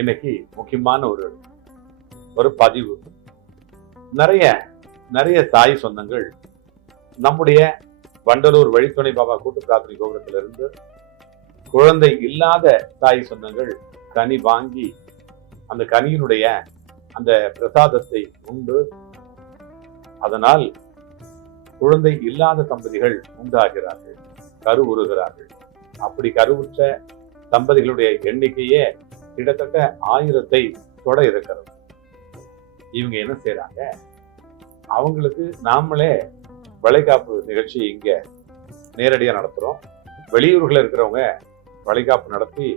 இன்னைக்கு முக்கியமான ஒரு ஒரு பதிவு. நிறைய நிறைய தாய் சொந்தங்கள் நம்முடைய வண்டலூர் வழித்துணை பாபா கூட்டு பிரார்த்தனை கோபுரத்திலிருந்து குழந்தை இல்லாத தாய் சொந்தங்கள் கனி வாங்கி அந்த கனியினுடைய அந்த பிரசாதத்தை உண்டு. அதனால் குழந்தை இல்லாத தம்பதிகள் உண்டாகிறார்கள் கருவுறுகிறார்கள் அப்படி கருவுற்ற தம்பதிகளுடைய எண்ணிக்கையே கிட்டத்தட்ட ஆயிரத்தை தொட இருக்கிறது இவங்க என்ன செய்கிறாங்க அவங்களுக்கு நாமளே வளைகாப்பு நிகழ்ச்சி இங்கே நேரடியாக நடத்துகிறோம் வெளியூர்களில் இருக்கிறவங்க வளைகாப்பு நடத்தி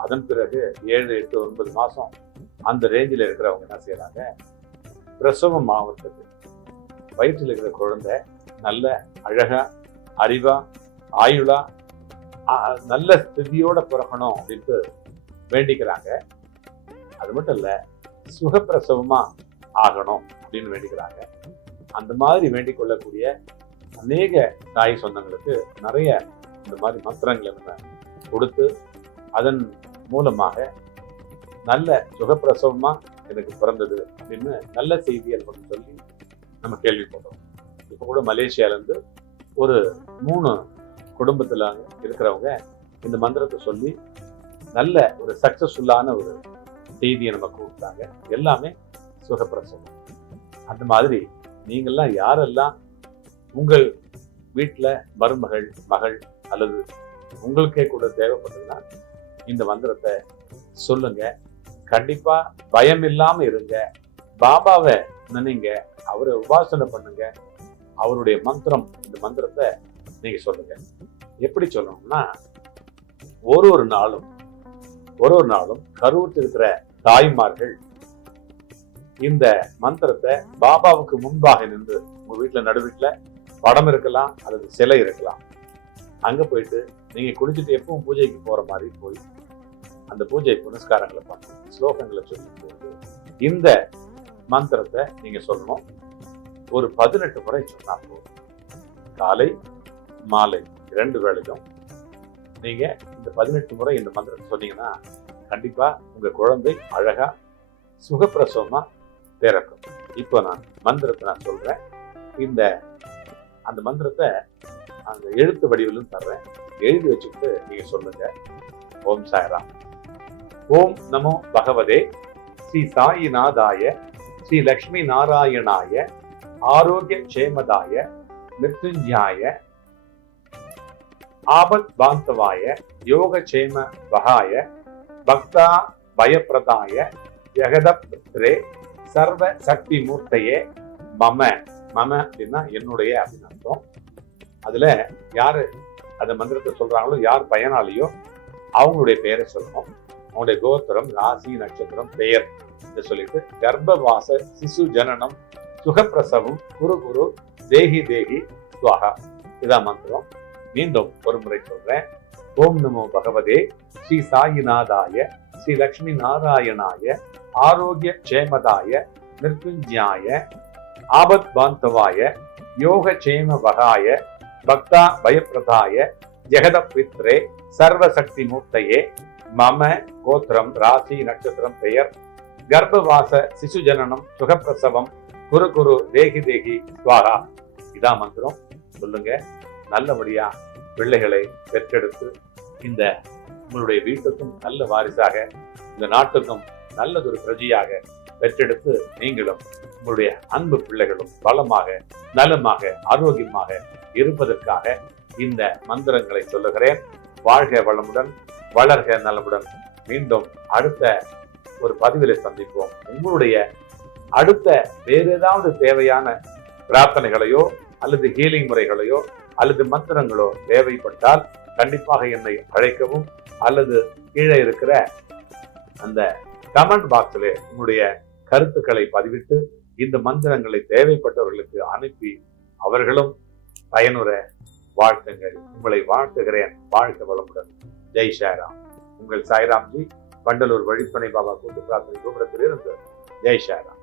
அதன் பிறகு ஏழு எட்டு ஒன்பது மாதம் அந்த ரேஞ்சில் இருக்கிறவங்க என்ன செய்கிறாங்க பிரசவம் ஆகிறதுக்கு வயிற்றில் இருக்கிற குழந்தை நல்ல அழகாக அறிவாக ஆயுளா நல்ல ஸ்திதியோட பிறக்கணும் அப்படின்ட்டு வேண்டிக்கிறாங்க. அது மட்டும் இல்லை சுகப்பிரசவமாக ஆகணும் அப்படின்னு வேண்டிக்கிறாங்க. அந்த மாதிரி வேண்டிக் கொள்ளக்கூடிய அநேக தாய் சொந்தங்களுக்கு நிறைய இந்த மாதிரி மந்திரங்களை நம்ம கொடுத்து அதன் மூலமாக நல்ல சுகப்பிரசவமாக எனக்கு பிறந்தது அப்படின்னு நல்ல செய்தியை நமக்கு சொல்லி நம்ம கேள்விப்பட்டோம் இப்போ கூட மலேசியாவிலேருந்து ஒரு மூணு குடும்பத்தில் இருக்கிறவங்க இந்த மந்திரத்தை சொல்லி நல்ல ஒரு சக்சஸ்ஃபுல்லான ஒரு செய்தியை நமக்கு கொடுத்தாங்க. எல்லாமே சுகப்பிரசவம். அந்த மாதிரி நீங்கள்லாம் யாரெல்லாம் உங்கள் வீட்டில் மருமகள் மகள் அல்லது உங்களுக்கே கூட தேவைப்பட்டதுன்னா இந்த மந்திரத்தை சொல்லுங்க. கண்டிப்பா பயம் இல்லாம இருங்க. பாபாவை நினைங்க. அவரை உபாசனை பண்ணுங்க. அவருடைய மந்திரம் இந்த மந்திரத்தை நீங்க சொல்லுங்க. எப்படி சொல்லணும்னா ஒரு ஒரு நாளும் ஒரு ஒரு நாளும் கருவுற்று இருக்கிற தாய்மார்கள் இந்த மந்திரத்தை பாபாவுக்கு முன்பாக நின்று உங்க வீட்டுல நடுவீட்டுல படம் இருக்கலாம் அல்லது சிலை இருக்கலாம். அங்க போயிட்டு நீங்க குளிச்சுட்டு எப்பவும் பூஜைக்கு போற மாதிரி போய் அந்த பூஜை புனஸ்காரங்களை பார்த்து ஸ்லோகங்களை சொல்லும்போது இந்த மந்திரத்தை நீங்க சொல்லணும். ஒரு பதினெட்டு முறை சொன்னா போதும். காலை மாலை இரண்டு வேளையும் நீங்க இந்த பதினெட்டு முறை இந்த மந்திரத்தை சொன்னீங்கன்னா கண்டிப்பா உங்க குழந்தை அழகா சுகப்பிரசவமா பிறக்கும். இப்போ நான் மந்திரத்தை நான் சொல்றேன். இந்த அந்த மந்திரத்தை அந்த எழுத்து வடிவிலும் தர்றேன். எழுதி வச்சுக்கிட்டு நீங்க சொல்லுங்க. ஓம் சாய்ராம். ஓம் நமோ பகவதே ஸ்ரீ சாயிநாதாய ஸ்ரீ லக்ஷ்மி நாராயணாய ஆரோக்கிய க்ஷேமதாய மிருத்யுஞ்சாய ஆபத் பாந்தவாய யோகக்ஷேம வகாய பக்தா பயப்பிரதாய ஜெகதப்ரே சர்வ சக்தி மூர்த்தையே மம. மம அப்படின்னா என்னுடைய அப்படின்னு அர்த்தம். அதுல யாரு அந்த மந்திரத்தை சொல்றாங்களோ யார் பயனாளியோ அவங்களுடைய பெயரை சொல்லணும். அவங்களுடைய கோத்திரம் ராசி நட்சத்திரம் பெயர் என்று சொல்லிட்டு கர்ப்பவாச சிசு ஜனனம் சுகப்பிரசவம் குரு குரு தேகி தேகி சுவாகா. இதான் மந்திரம். மீண்டும் ஒரு முறை சொல்றேன். ஓம் நமோ பகவதே ஸ்ரீ சாயிநாதாய ஸ்ரீ லக்ஷ்மி நாராயணாய ஆரோக்கிய க்ஷேமதாய மிருத்யுஞ்சாய ஆபத் பாந்தவாய யோக சேம வகாய பக்தா பயப்பிரதாய ஜெகதபித்ரே சர்வசக்தி மூர்த்தையே மம கோத்திரம் ராசி நட்சத்திரம் பெயர் கர்ப்பவாச சிசு ஜனனம் சுகப்பிரசவம் குரு குரு தேகி தேகி ஸ்வாகா. இதான் மந்திரம். சொல்லுங்க. நல்லபடியா பிள்ளைகளை பெற்றெடுத்து இந்த உங்களுடைய வீட்டுக்கும் நல்ல வாரிசாக இந்த நாட்டுக்கும் நல்லதொரு பிரஜையாக பெற்றெடுத்து நீங்களும் உங்களுடைய அன்பு பிள்ளைகளும் பலமாக நலமாக ஆரோக்கியமாக இருப்பதற்காக இந்த மந்திரங்களை சொல்லுகிறேன். வாழ்க வளமுடன் வளர்க நலமுடன். மீண்டும் அடுத்த ஒரு பதிவில சந்திப்போம். உங்களுடைய அடுத்த வேறு ஏதாவது தேவையான பிரார்த்தனைகளையோ அல்லது ஹீலிங் முறைகளையோ அல்லது மந்திரங்களோ தேவைப்பட்டால் கண்டிப்பாக என்னை அழைக்கவும் அல்லது கீழே இருக்கிற அந்த கமெண்ட் பாக்ஸில் உங்களுடைய கருத்துக்களை பதிவிட்டு இந்த மந்திரங்களை தேவைப்பட்டவர்களுக்கு அனுப்பி அவர்களும் பயனுற வாழ்த்துங்கள். உங்களை வாழ்த்துகிறேன். வாழ்க வளமுடன். ஜெய் சாய்ராம். உங்கள் சாய்ராம்ஜி பண்டலூர் வழிப்பனை பாபா கூட்டு பிரார்த்தனை கோபுரத்தில் இருந்து ஜெய் சாய்ராம்.